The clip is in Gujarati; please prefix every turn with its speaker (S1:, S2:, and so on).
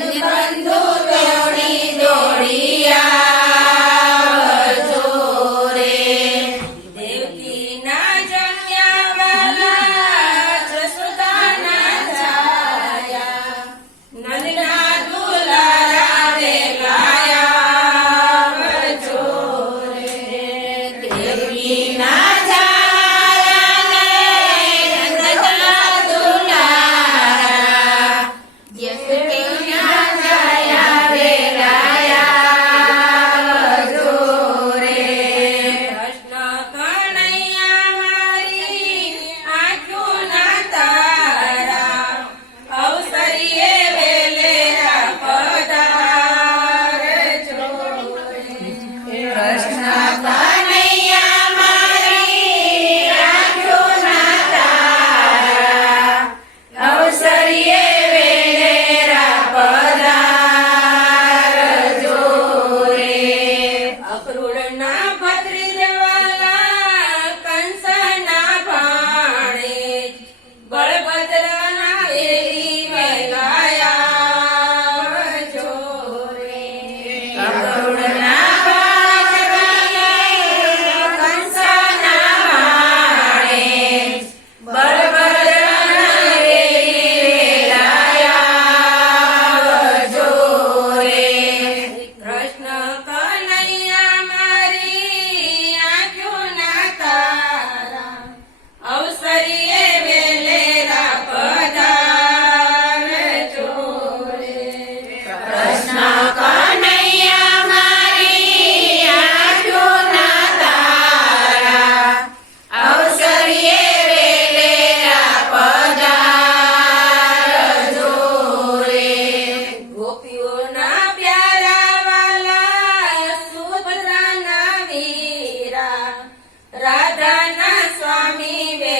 S1: Dale
S2: રાધાના Swami way